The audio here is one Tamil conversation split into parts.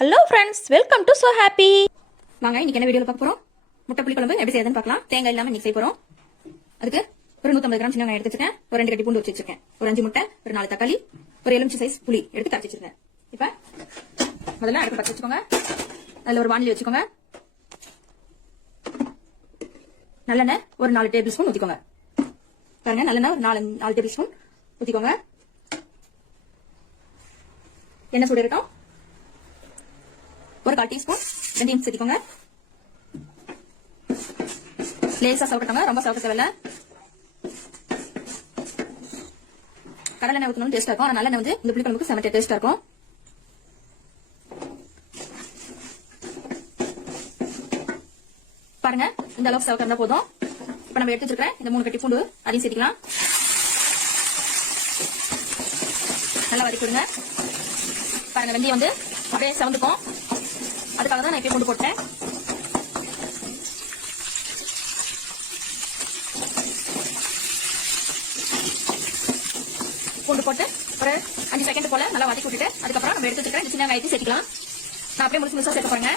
Hello friends, welcome to so happy. வாங்க, இன்னைக்கு என்ன வீடியோல பார்க்க போறோம்? முட்டை புளி குழம்பு எப்படி செய்யறதுன்னு பார்க்கலாம். தேங்காய் இல்லாம இன்னைக்கு செய்ய போறோம். அதுக்கு ஒரு 150 கிராம் சின்ன வெங்காயம் எடுத்து வச்சிருக்கேன். ஒரு 2 கட்டி பூண்டு வச்சு வச்சிருக்கேன். ஒரு 5 முட்டை, ஒரு 4 தக்காளி, ஒரு எலுமிச்சை சைஸ் புளி எடுத்து கரைச்சி வச்சிருக்கேன். இப்ப முதல்ல அடுப்பு பற்ற வச்சுக்கோங்க. அதுல ஒரு வாணலி வச்சுக்கோங்க. நல்லெண்ணெய் ஒரு 4 டேபிள் ஸ்பூன் ஊத்திக்கோங்க. பாருங்க, நல்லெண்ணெய் ஒரு 4 டேபிள் ஸ்பூன் ஊத்திக்கோங்க. எண்ணெய் சூடு இருக்கட்டும். ஒரு 1/4 டீஸ்பூன் வெந்தயம் சேர்த்திக்கோங்க. லேசா சவக்கட்டோங்க, ரொம்ப சவக்க தேவையில்ல. கடலெண்ணெய் ஊற்றணும் டேஸ்டா இருக்கும். நல்லெண்ணெய் வந்து இந்த புளி குழம்புக்கு செம டேஸ்டா இருக்கும். பாருங்க, இந்த அளவுக்கு சவக்க இருந்தா போதும். இப்ப நம்ம எடுத்து வச்சிருக்கேன் இந்த 3 கட்டி பூண்டு அதையும் சேர்த்திக்கலாம். நல்லா வதக்கி விடுங்க. பாருங்க, வெந்தயம் வந்து அப்படியே சவந்துக்கும். அதுக்காக தான் நான் இப்படி பூண்டு போட்டேன். பூண்டு போட்டு ஒரு 5 செகண்ட் போல நல்லா வதக்கி விட்டுட்டு அதுக்கப்புறம் நம்ம எடுத்து வச்சுக்கிறேன் இந்த சின்ன வெங்காயத்தை சேர்த்துக்கலாம். நான் அப்படியே முழுசு முழுசா சேர்க்க போறேங்க.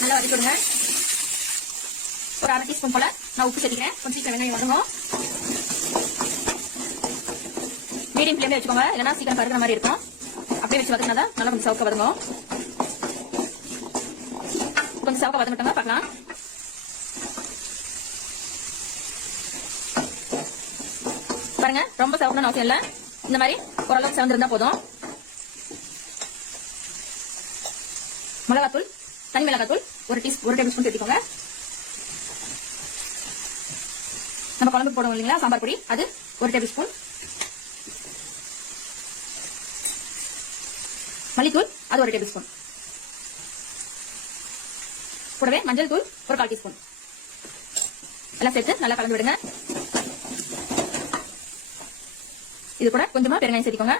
நல்லா வதக்கி விடுங்க. ஒரு 1/2 டீஸ்பூன் போல நான் உப்பு சேர்த்துக்கிறேன். கொஞ்சம் சீக்கிரம் வெங்காயம் வதங்கும். மீடியம் ஃப்ளேம்ல வச்சுக்கோங்க, இல்லைன்னா சீக்கிரம் கருகிற மாதிரி இருக்கும். அப்படியே வச்சு வதங்கினாதான் நல்லா கொஞ்சம் சவுக்க வதங்கும். கொஞ்சம் சவுக்க வதங்கிட்டோங்க, பார்க்கலாம். பாருங்க, ரொம்ப சவுக்கணும்னு அவசியம் இல்லை. இந்த மாதிரி ஓரளவுக்கு சவந்திருந்தா போதும். மிளகாத்தூள், தனி மிளகாத்தூள் ஒரு டேபிள் ஸ்பூன் சேர்த்துக்கோங்க. நம்ம குழம்புக்கு போடுவோம் இல்லைங்களா சாம்பார் பொடி, அது ஒரு டேபிள் ஸ்பூன். மல்லித்தூள் அது ஒரு டேபிள் ஸ்பூன். கூடவே மஞ்சள் தூள் ஒரு 1/4 டீஸ்பூன். எல்லாம் சேர்த்து நல்லா கலந்து விடுங்க. இது கூட கொஞ்சமா பெருங்காயம் சேர்த்துக்கோங்க.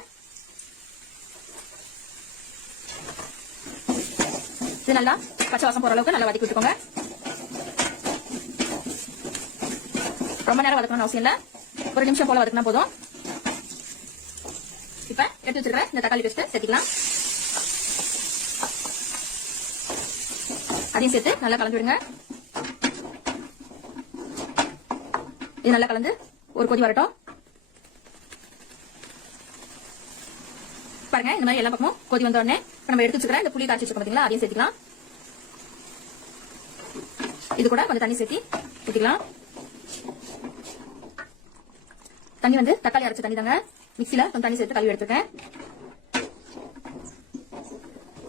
இது நல்லா பச்சை வாசம் போற அளவுக்கு நல்லா வதக்கி விட்டுக்கோங்க. ரொம்ப நேரம் வதக்கணும்னு அவசியம் இல்லை, ஒரு நிமிஷம் போல வதக்கினா போதும். இப்ப எடுத்து வச்சிருக்கிற இந்த தக்காளி பேஸ்ட் சேர்த்துக்கலாம். அதையும் சேர்த்து நல்லா கலந்து விடுங்க. இது நல்லா கலந்து ஒரு கொதி வரட்டும். பாருங்க, இந்த மாதிரி எல்லா பக்கமும் கொதி வந்த உடனே நம்ம எடுத்து வச்சுக்கிறேன் இந்த புளி காய்ச்சி வச்சுக்கோம் பாத்தீங்களா, அதையும் சேர்த்துக்கலாம். இது கூட கொஞ்சம் தண்ணி சேர்த்து ஊத்திக்கலாம். தண்ணி வந்து தக்காளி அரைச்ச தண்ணி தாங்க. மிக்சியில கொஞ்சம் தண்ணி சேர்த்து கழுவி எடுத்துருக்கேன்.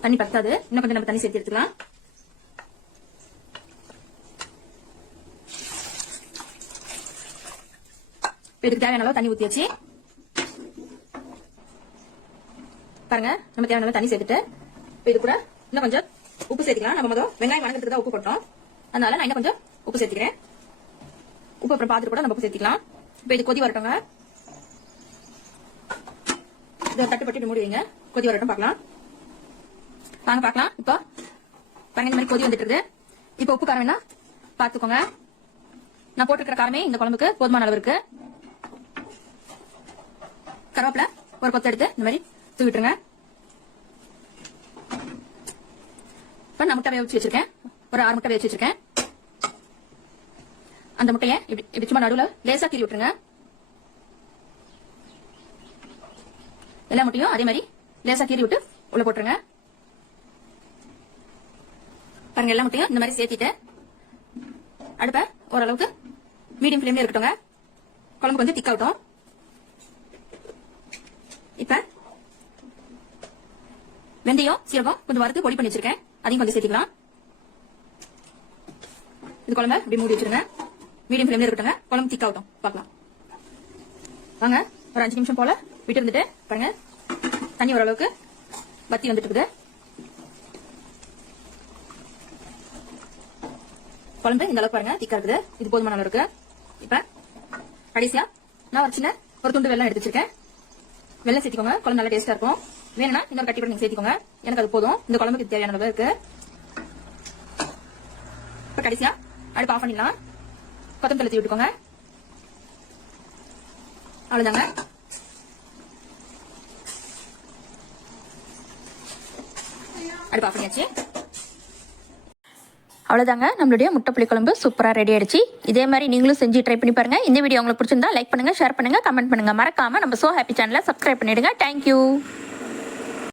தண்ணி பத்தாது, இன்னும் கொஞ்சம் நம்ம தண்ணி சேர்த்து எடுத்துக்கலாம். இதுக்கு தேவையான அளவு தண்ணி ஊத்தியாச்சு. பாருங்க, நம்ம தேவையான அளவு தண்ணி சேர்த்துட்டு இது கூட இன்னும் கொஞ்சம் உப்பு சேர்த்துக்கலாம். நம்ம முதல் வெங்காயம் வணங்கிறதுக்கு தான் உப்பு போட்டோம், அதனால நான் இன்னும் கொஞ்சம் உப்பு சேர்த்துக்கிறேன். உப்பு அப்புறம் பார்த்துட்டு கூட நம்ம உப்பு சேர்த்துக்கலாம். இப்ப இது கொதி வரட்டுங்க. இதை தட்டு பட்டு மூடி வைங்க, கொதி வரட்டும், பார்க்கலாம். வாங்க பார்க்கலாம். இப்போ பாருங்க, இந்த மாதிரி கொதி வந்துட்டு இருக்கு. இப்போ உப்பு காரம் வேணா பார்த்துக்கோங்க. நான் போட்டிருக்கிற காரமே இந்த குழம்புக்கு போதுமான அளவு இருக்கு. கருவேப்பிலை ஒரு கொத்து எடுத்து இந்த மாதிரி தூவிட்டுருங்க. இப்ப நான் முட்டை வேக வச்சு வச்சிருக்கேன். ஒரு 6 முட்டை வேக வச்சிருக்கேன். அந்த முட்டையை இப்படி சும்மா நடுவில் லேசா கீறி விட்டுருங்க. எல்லா முட்டையும் அதே மாதிரி லேசா கீறி விட்டு உள்ள போட்டுருங்க. பாருங்க, எல்லா முட்டையும் இந்த மாதிரி சேர்த்திட்டு அடுப்ப ஓரளவுக்கு மீடியம் ஃப்ளேம்ல இருக்கட்டும். குழம்பு கொஞ்சம் திக்காகட்டும். இப்ப வெந்தயம் சீரகம் கொஞ்சம் வறுத்து பொடி பண்ணி வச்சிருக்கேன், அதையும் கொஞ்சம் சேர்த்துக்கலாம். இது குழம்பு அப்படி மூடி வச்சிருங்க. மீடியம் ஃப்ளேம்ல இருக்கட்டும், குழம்பு திக்காகட்டும், பார்க்கலாம். வாங்க, ஒரு 5 நிமிஷம் போல விட்டு இருந்துட்டு பாருங்க, தண்ணி ஓரளவுக்கு வத்தி வந்துட்டு இருக்குது. குழம்பு இந்த அளவுக்கு பாருங்க திக்கா இருக்குது. இது போதுமான அளவு இருக்கு. இப்ப கடைசியா நான் ஒரு துண்டு வெல்லம் எடுத்து வச்சிருக்கேன். வெல்லம் சேர்த்திக்கோங்க, குழம்பு நல்லா டேஸ்டா இருக்கும். வேணும்னா இன்னொரு கட்டி கூட நீங்க சேர்த்திக்கோங்க. எனக்கு அது போதும், இந்த குழம்புக்கு தேவையான அளவு இருக்கு. இப்ப கடைசியா அடுப்பு ஆஃப் பண்ணிடலாம். கொத்தமல்லி தூவி விட்டுக்கோங்க. அவ்வளவுதாங்க. அடுப்பு ஆஃப் பண்ணியாச்சு. அவ்வளோதாங்க, நம்மளுடைய முட்டை புளிக்குழம்பு சூப்பராக ரெடி ஆயிடுச்சு. இதே மாதிரி நீங்களும் செஞ்சு ட்ரை பண்ணி பாருங்க. இந்த வீடியோ உங்களுக்கு பிடிச்சிருந்தா லைக் பண்ணுங்க, ஷேர் பண்ணுங்க, கமெண்ட் பண்ணுங்க. மறக்காம நம்ம சோ ஹாப்பி சேனலை சப்ஸ்கிரைப் பண்ணிடுங்க. தேங்க்யூ.